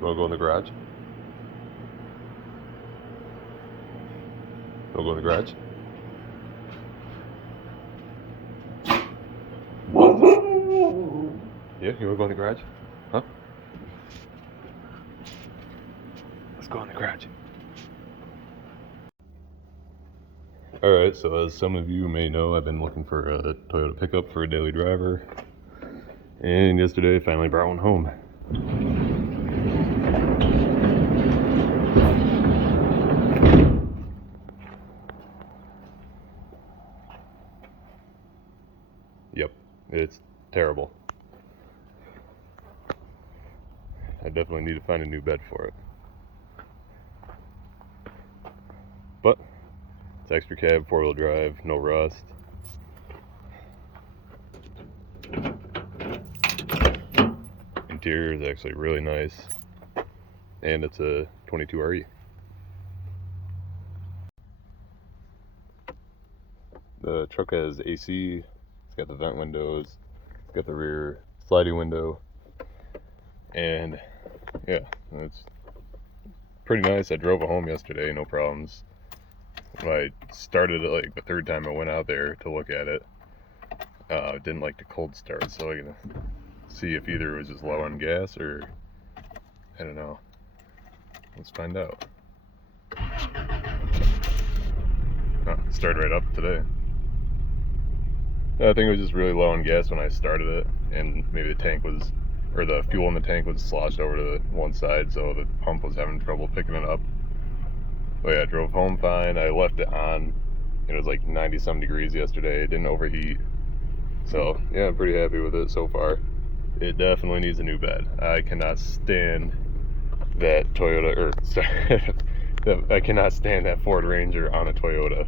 You wanna go in the garage? You wanna go in the garage? Yeah, you wanna go in the garage? Huh? Let's go in the garage. Alright, so as some of you may know, I've been looking for a Toyota pickup for a daily driver. And yesterday I finally brought one home. Yep, it's terrible. I definitely need to find a new bed for it. But it's Xtracab, 4-wheel drive, no rust. Interior is actually really nice. And it's a 22RE. The truck has AC, it's got the vent windows, it's got the rear sliding window, and yeah, it's pretty nice. I drove it home yesterday, no problems. When I started it like the third time I went out there to look at it, didn't like to cold start, so I'm gonna see if either it was just low on gas or I don't know. Let's find out. Started right up today. I think it was just really low on gas when I started it, and maybe the tank was, or the fuel in the tank was sloshed over to the one side, so the pump was having trouble picking it up. But yeah, I drove home fine. I left it on. It was like 90-some degrees yesterday. It didn't overheat. So yeah, I'm pretty happy with it so far. It definitely needs a new bed. I cannot stand that Toyota, or sorry, I cannot stand that Ford Ranger on a Toyota.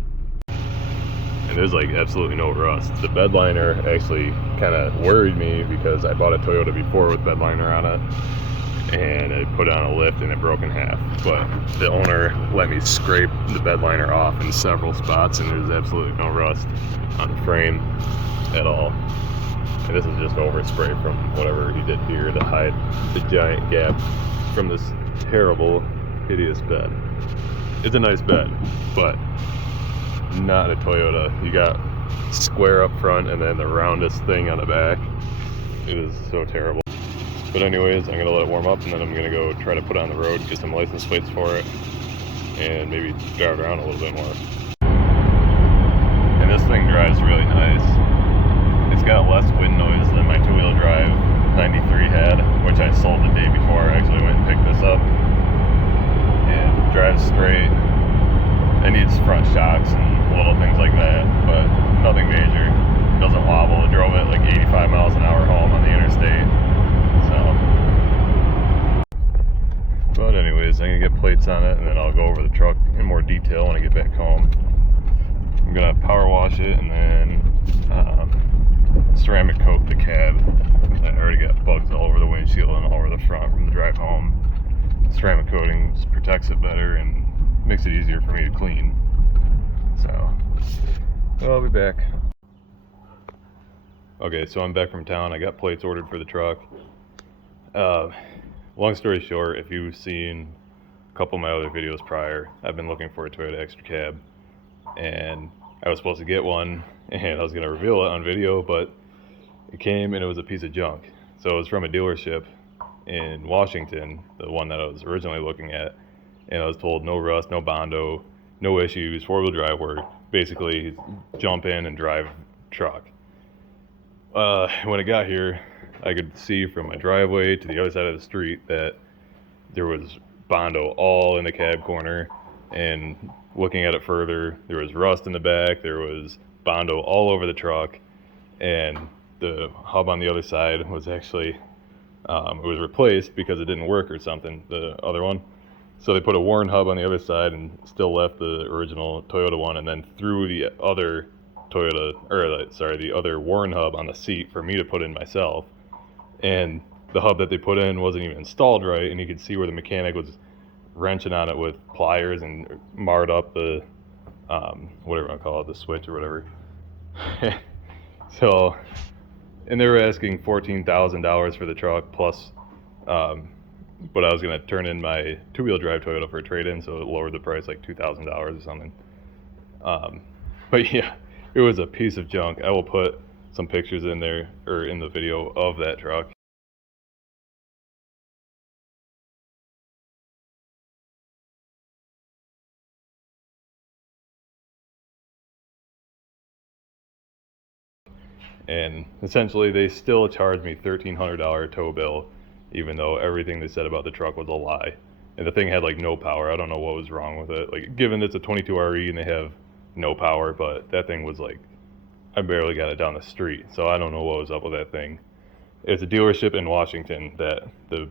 And there's like absolutely no rust. The bed liner actually kind of worried me because I bought a Toyota before with bed liner on it, and I put it on a lift and it broke in half. But the owner let me scrape the bed liner off in several spots, and there's absolutely no rust on the frame at all. And this is just overspray from whatever he did here to hide the giant gap from this terrible, hideous bed. It's a nice bed, but not a Toyota. You got square up front and then the roundest thing on the back. It is so terrible. But anyways, I'm gonna let it warm up and then I'm gonna go try to put it on the road, get some license plates for it, and maybe drive around a little bit more. And this thing drives really nice. It's got less wind noise than my two-wheel drive 93 had, which I sold the day before I actually went and picked this up. And drives straight. It needs front shocks and little things like that, but nothing major. It doesn't wobble. I drove it like 85 miles an hour home on the interstate. So, but anyways, I'm gonna get plates on it and then I'll go over the truck in more detail when I get back home. I'm gonna power wash it and then ceramic coat the cab. I already got bugs all over the windshield and all over the front from the drive home. Ceramic coating just protects it better and makes it easier for me to clean. So, well, I'll be back. Okay, so I'm back from town. I got plates ordered for the truck. Long story short, if you've seen a couple of my other videos prior, I've been looking for a Toyota Xtracab, and I was supposed to get one, and I was going to reveal it on video, but it came and it was a piece of junk. So it was from a dealership in Washington, the one that I was originally looking at, and I was told no rust, no bondo, no issues, 4-wheel drive work, basically jump in and drive truck. When it got here, I could see from my driveway to the other side of the street that there was bondo all in the cab corner, and looking at it further, there was rust in the back, there was bondo all over the truck, and the hub on the other side was actually, it was replaced because it didn't work or something, the other one. So they put a worn hub on the other side and still left the original Toyota one, and then threw the other the other worn hub on the seat for me to put in myself. And the hub that they put in wasn't even installed right, and you could see where the mechanic was wrenching on it with pliers and marred up the, whatever I call it, the switch or whatever. So, and they were asking $14,000 for the truck plus but I was gonna turn in my two-wheel drive Toyota for a trade-in, so it lowered the price like $2,000 or something. But yeah, it was a piece of junk. I will put some pictures in there or in the video of that truck. And essentially they still charged me $1,300 tow bill, even though everything they said about the truck was a lie. And the thing had like no power. I don't know what was wrong with it. Like, given it's a 22 RE and they have no power, but that thing was like, I barely got it down the street. So I don't know what was up with that thing. It's a dealership in Washington that the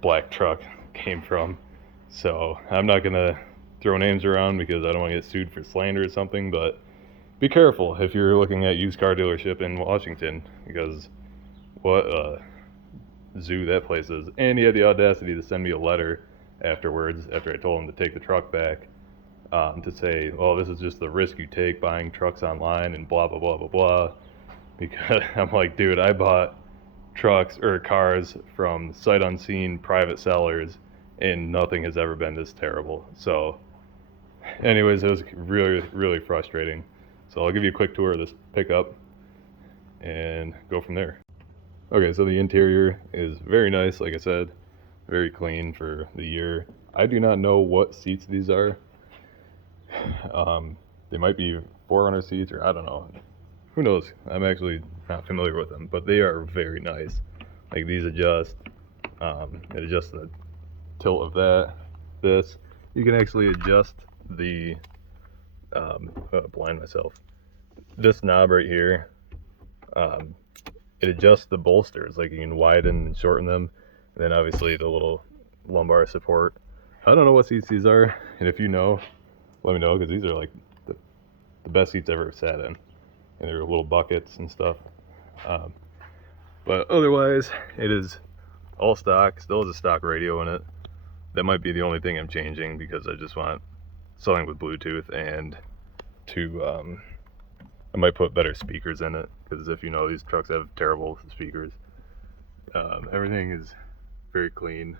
black truck came from. So I'm not gonna throw names around because I don't want to get sued for slander or something, but be careful if you're looking at used car dealership in Washington, because what a zoo that place is. And he had the audacity to send me a letter afterwards, after I told him to take the truck back, to say, "Oh, this is just the risk you take buying trucks online," and blah blah blah blah blah. Because I'm like, dude, I bought trucks or cars from sight unseen private sellers, and nothing has ever been this terrible. So, anyways, it was really really frustrating. So I'll give you a quick tour of this pickup and go from there. Okay, so the interior is very nice, like I said, very clean for the year. I do not know what seats these are. They might be 400 seats, or I don't know. Who knows? I'm actually not familiar with them, but they are very nice. Like, these adjust. It adjusts the tilt of this. You can actually adjust the blind myself. This knob right here, it adjusts the bolsters. Like, you can widen and shorten them. And then obviously the little lumbar support. I don't know what seats these are, and if you know, let me know, because these are like the best seats I've ever sat in. And they're little buckets and stuff. But otherwise, it is all stock. Still has a stock radio in it. That might be the only thing I'm changing, because I just want something with Bluetooth, and to I might put better speakers in it, because if you know, these trucks have terrible speakers. Everything is very clean.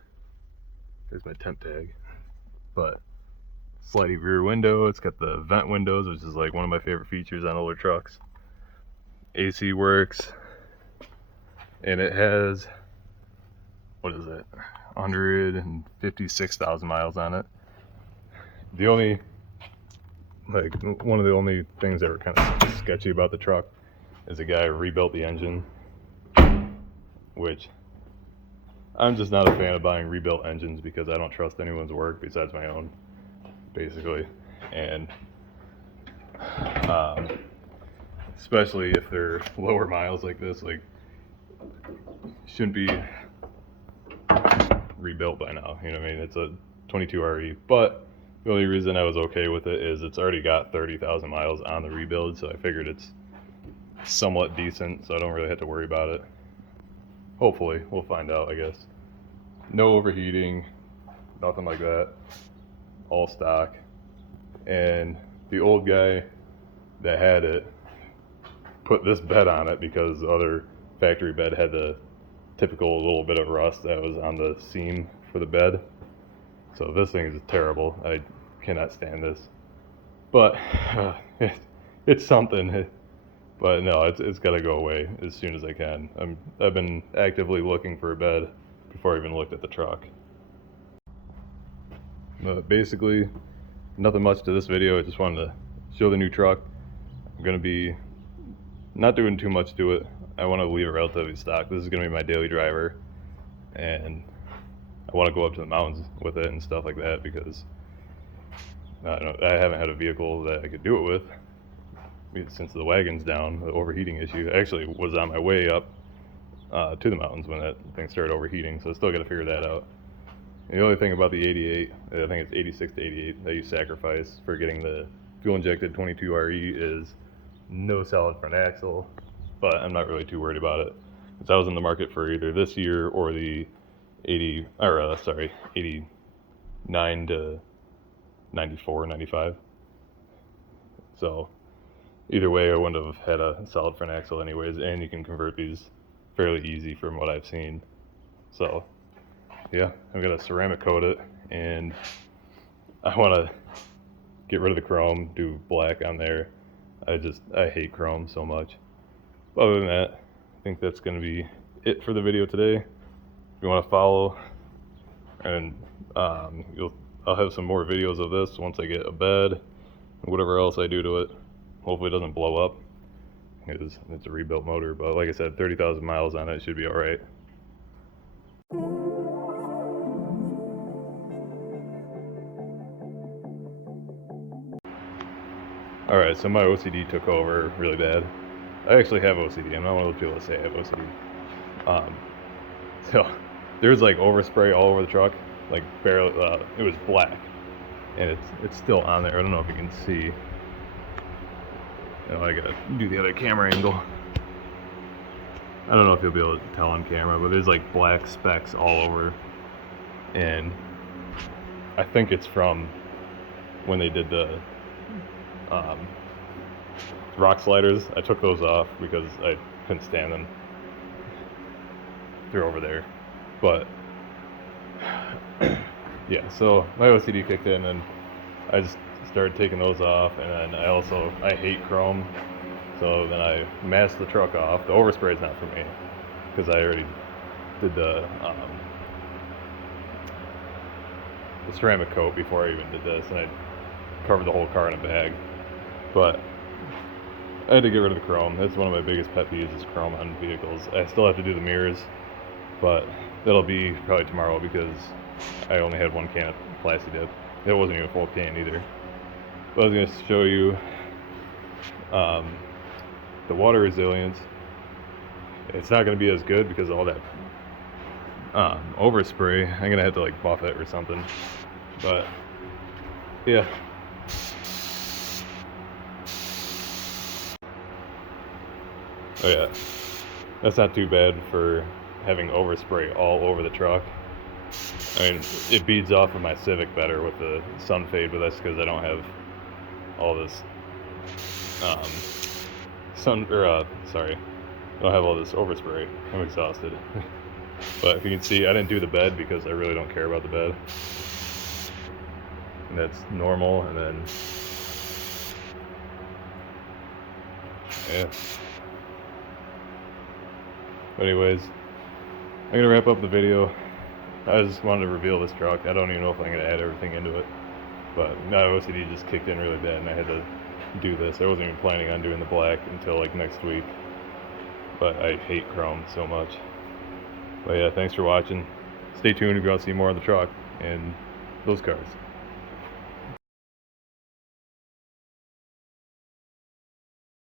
There's my temp tag. But sliding rear window, it's got the vent windows, which is like one of my favorite features on older trucks. AC works, and it has, what is it, 156,000 miles on it. The only, like, one of the only things that were kind of sketchy about the truck is the guy rebuilt the engine, which I'm just not a fan of buying rebuilt engines, because I don't trust anyone's work besides my own, basically. And especially if they're lower miles like this, like, shouldn't be rebuilt by now, you know what I mean? It's a 22 RE, but the only reason I was okay with it is it's already got 30,000 miles on the rebuild, so I figured it's somewhat decent, so I don't really have to worry about it. Hopefully, we'll find out, I guess. No overheating, nothing like that, all stock. And the old guy that had it put this bed on it because the other factory bed had the typical little bit of rust that was on the seam for the bed. So this thing is terrible. I cannot stand this. But it's something. But no, it's got to go away as soon as I can. I've been actively looking for a bed before I even looked at the truck. But basically, nothing much to this video. I just wanted to show the new truck. I'm going to be not doing too much to it. I want to leave it relatively stock. This is going to be my daily driver, and I want to go up to the mountains with it and stuff like that, because I haven't had a vehicle that I could do it with since the wagon's down. The overheating issue actually was on my way up to the mountains when that thing started overheating, so I still got to figure that out. And the only thing about the 88, I think it's 86 to 88, that you sacrifice for getting the fuel injected 22 RE is no solid front axle, but I'm not really too worried about it, because I was in the market for either this year or the 89 to 94, 95. So either way, I wouldn't have had a solid front axle anyways, and you can convert these fairly easy from what I've seen. So yeah, I'm gonna ceramic coat it, and I want to get rid of the chrome, do black on there. I hate chrome so much. But other than that, I think that's gonna be it for the video today. If you want to follow, and I'll have some more videos of this once I get a bed and whatever else I do to it. Hopefully it doesn't blow up. It's a rebuilt motor, but like I said, 30,000 miles on it should be all right. All right, so my OCD took over really bad. I actually have OCD. I'm not one of those people that say I have OCD. So there's like overspray all over the truck, like barely. It was black, and it's still on there. I don't know if you can see. I gotta do the other camera angle. I don't know if you'll be able to tell on camera, but there's like black specks all over, and I think it's from when they did the rock sliders. I took those off because I couldn't stand them. They're over there, but yeah. So my OCD kicked in, and I just started taking those off, and then I hate chrome, so then I masked the truck off. The overspray is not for me because I already did the ceramic coat before I even did this, and I covered the whole car in a bag. But I had to get rid of the chrome. That's one of my biggest pet peeves, is chrome on vehicles. I still have to do the mirrors, but that'll be probably tomorrow because I only had one can of Plasti Dip. It wasn't even a full can either. But I was going to show you the water resilience. It's not going to be as good because of all that overspray. I'm going to have to like buff it or something. But yeah. Oh yeah, that's not too bad for having overspray all over the truck. I mean, it beads off of my Civic better with the sun fade, but that's because I don't have all this I don't have all this overspray. I'm exhausted. But if you can see, I didn't do the bed because I really don't care about the bed. And that's normal, and then yeah. But anyways, I'm gonna wrap up the video. I just wanted to reveal this truck. I don't even know if I'm gonna add everything into it, but my OCD just kicked in really bad, and I had to do this. I wasn't even planning on doing the black until like next week, but I hate chrome so much. But yeah, thanks for watching. Stay tuned if you want to see more of the truck and those cars.